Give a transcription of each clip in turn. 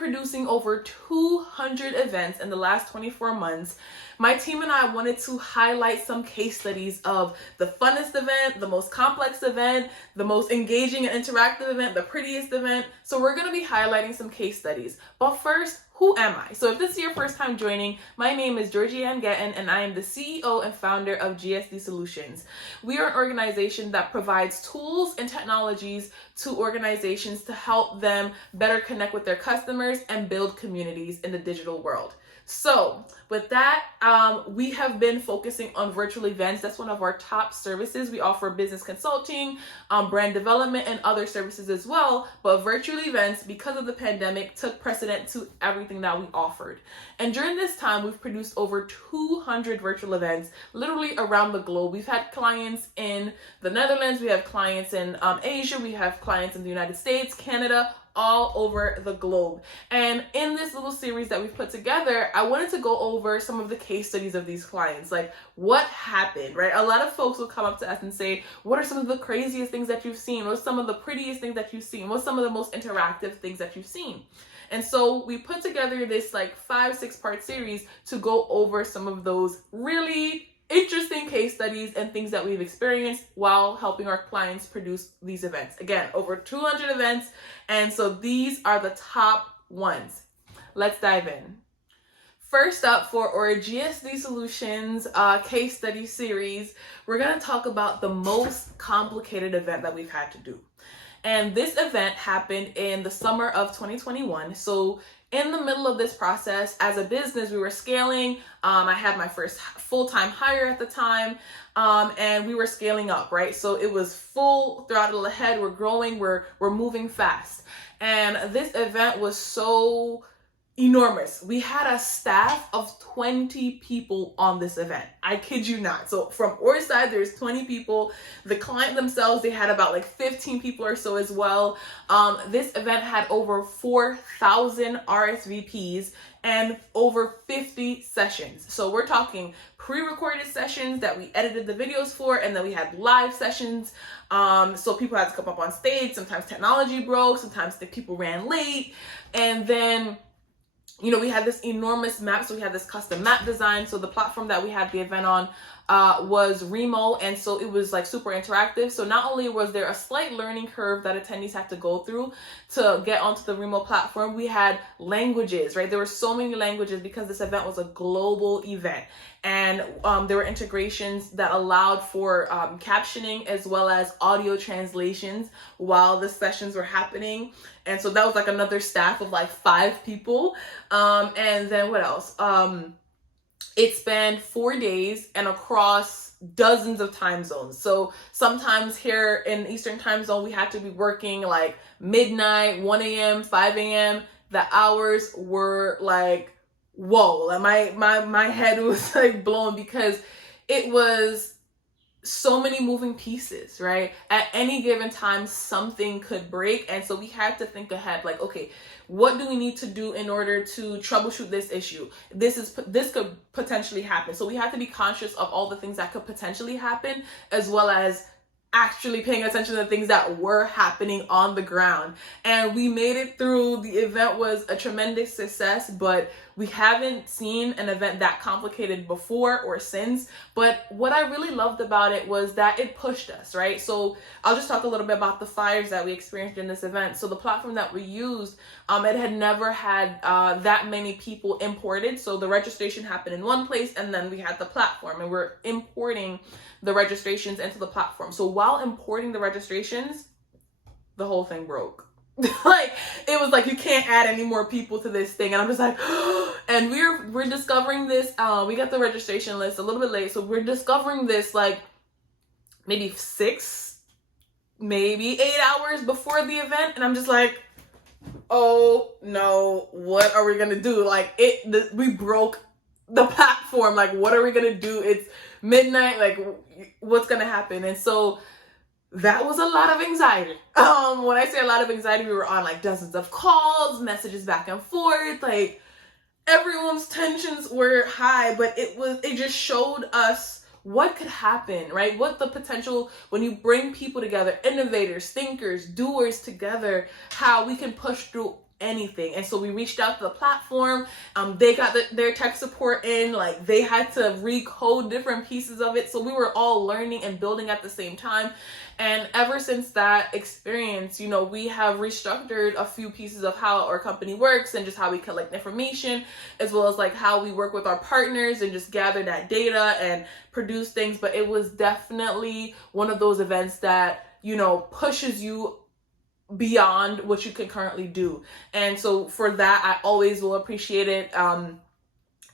producing over 200 events in the last 24 months, my team and I wanted to highlight some case studies of the funnest event, the most complex event, the most engaging and interactive event, the prettiest event. So we're going to be highlighting some case studies. But first, who am I? So if this is your first time joining, my name is Georgie-Ann Getton, and I am the CEO and founder of GSD Solutions. We are an organization that provides tools and technologies to organizations to help them better connect with their customers and build communities in the digital world. So with that, we have been focusing on virtual events. That's one of our top services. We offer business consulting, brand development, and other services as well. But virtual events, because of the pandemic, took precedent to everything that we offered. And during this time, we've produced over 200 virtual events, literally around the globe. We've had clients in the Netherlands, we have clients in Asia, we have clients in the United States, Canada, all over the globe. And in this little series that we've put together, I wanted to go over some of the case studies of these clients, like what happened, right? A lot of folks will come up to us and say, what are some of the craziest things that you've seen? What's some of the prettiest things that you've seen? What's some of the most interactive things that you've seen? And so we put together this like 5-6 part series to go over some of those really interesting case studies and things that we've experienced while helping our clients produce these events. Again, over 200 events. And so these are the top ones. Let's dive in. First up, for our GSD Solutions case study series, we're going to talk about the most complicated event that we've had to do. And this event happened in the summer of 2021. So in the middle of this process, as a business, we were scaling. I had my first full-time hire at the time, and we were scaling up, right? So it was full throttle ahead. We're growing, we're moving fast. And this event was so enormous. We had a staff of 20 people on this event. I kid you not. So from our side, there's 20 people. The client themselves, they had about like 15 people or so as well. This event had over 4,000 RSVPs and over 50 sessions. So we're talking pre-recorded sessions that we edited the videos for, and then we had live sessions. So people had to come up on stage. Sometimes technology broke. Sometimes the people ran late. And then we had this enormous map. So we had this custom map design. So the platform that we had the event on was Remo. And so it was like super interactive. So not only was there a slight learning curve that attendees had to go through to get onto the Remo platform, we had languages, right? There were so many languages because this event was a global event. And there were integrations that allowed for captioning as well as audio translations while the sessions were happening. And so that was like another staff of like 5 people. And then what else? It spanned 4 days and across dozens of time zones. So sometimes here in Eastern time zone, we had to be working like midnight, 1 a.m., 5 a.m. The hours were like, whoa, like my head was like blown because it was so many moving pieces, right? At any given time, something could break. And so we had to think ahead, like, okay, what do we need to do in order to troubleshoot this issue? This could potentially happen. So we had to be conscious of all the things that could potentially happen, as well as actually paying attention to the things that were happening on the ground. And we made it through. The event was a tremendous success, but we haven't seen an event that complicated before or since. But what I really loved about it was that it pushed us, right? So I'll just talk a little bit about the fires that we experienced in this event. So the platform that we used, it had never had that many people imported. So the registration happened in one place, and then we had the platform, and we're importing the registrations into the platform. So while importing the registrations, the whole thing broke. Like, it was like, you can't add any more people to this thing. And I'm just like, and we're discovering this. We got the registration list a little bit late. So we're discovering this like maybe 6, maybe 8 hours before the event. And I'm just like, oh no, what are we going to do? Like we broke the platform. Like, what are we going to do? It's midnight. Like, what's going to happen? And so that was a lot of anxiety. When I say a lot of anxiety, we were on like dozens of calls, messages back and forth. Like, everyone's tensions were high, but it just showed us what could happen, right? What the potential when you bring people together, innovators, thinkers, doers together, how we can push through anything. And so we reached out to the platform. They got their tech support in, like they had to recode different pieces of it. So we were all learning and building at the same time. And ever since that experience, you know, we have restructured a few pieces of how our company works and just how we collect information, as well as like how we work with our partners and just gather that data and produce things. But it was definitely one of those events that, you know, pushes you beyond what you can currently do. And so for that, I always will appreciate it.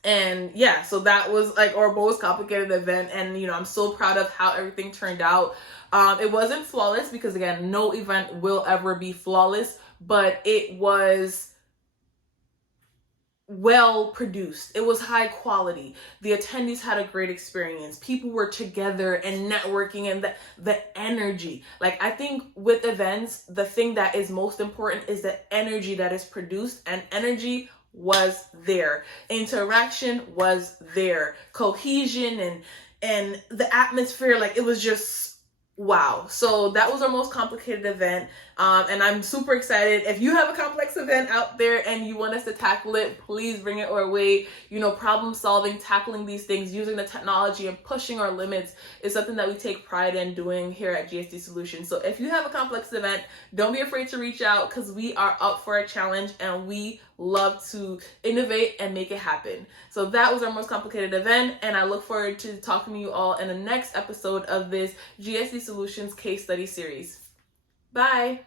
And yeah, so that was like our most complicated event. And, you know, I'm so proud of how everything turned out. It wasn't flawless because, again, no event will ever be flawless, but it was well produced. It was high quality. The attendees had a great experience. People were together and networking, and the energy. Like, I think with events, the thing that is most important is the energy that is produced, and energy was there. Interaction was there. Cohesion and the atmosphere, like it was just wow. So that was our most complicated event. And I'm super excited. If you have a complex event out there and you want us to tackle it, please bring it our way. You know, problem solving, tackling these things, using the technology and pushing our limits is something that we take pride in doing here at GSD Solutions. So if you have a complex event, don't be afraid to reach out, because we are up for a challenge and we love to innovate and make it happen. So that was our most complicated event, and I look forward to talking to you all in the next episode of this GSD Solutions case study series. Bye.